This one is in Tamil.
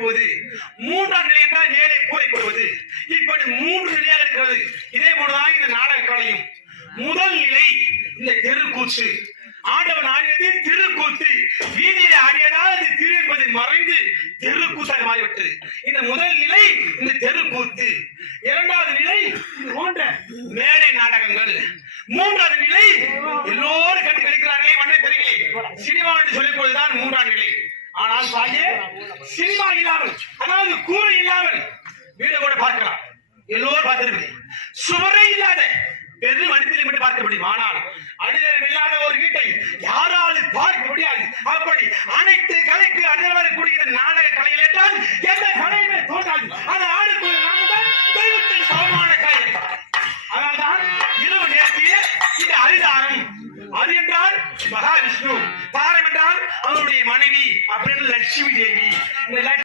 போகுது. மூன்றாம் நிலை என்றால் மேலே கூரை போடுவது. இப்படி 3 நிலையாக இருக்கிறது. இதே போலதான் இந்த நாடக கலையும். முதல் நிலை இந்த தெருக்கூத்து. ஆண்டவன் ஆடியது திருக்கூத்து. வீதியிலே ஆடியதால் அது திரு என்பது மறைந்து தெருக்கூத்தாக மாறிவிட்டது. இந்த முதல் நிலை இந்த தெருக்கூத்து. இரண்டாவது நிலை இது போன்ற மேடை நாடகங்கள். மூன்றாவது நிலை எல்லோரும் கண்டு கிடைக்கிறார்களே வண்ண திரைகளே, சினிமா என்று சொல்லிக் கொள்வதுதான் மூன்றாம் நிலை. ஆனால் தாயே, சினிமா இல்லாமல், அதாவது கூரை இல்லாமல் வீடு கூட பார்க்கலாம். எல்லோரும் பார்த்திருப்பீங்க. சுவரே இல்லாத பெரும் அடித்தலை மட்டும் பார்க்க முடியும். ஆனால் அடித்தளம் இல்லாத ஒரு வீட்டை யாராலும் பார்க்க முடியாது. அப்படி அனைத்து கலைக்கு அதில் வரக்கூடிய இந்த நாடக கலைகள் என்றால் எந்த கலையுமே தோன்றாது. அது ஆடக்கூடிய நாடகம் தெய்வத்தின் சமமான கலை. அதனால்தான் இரவு நேரத்திலே இந்த அரிதாரம், அது என்றால் மகாவிஷ்ணு, தாரம் என்றால் அவருடைய மனைவி அப்படின்னு லட்சுமி தேவி.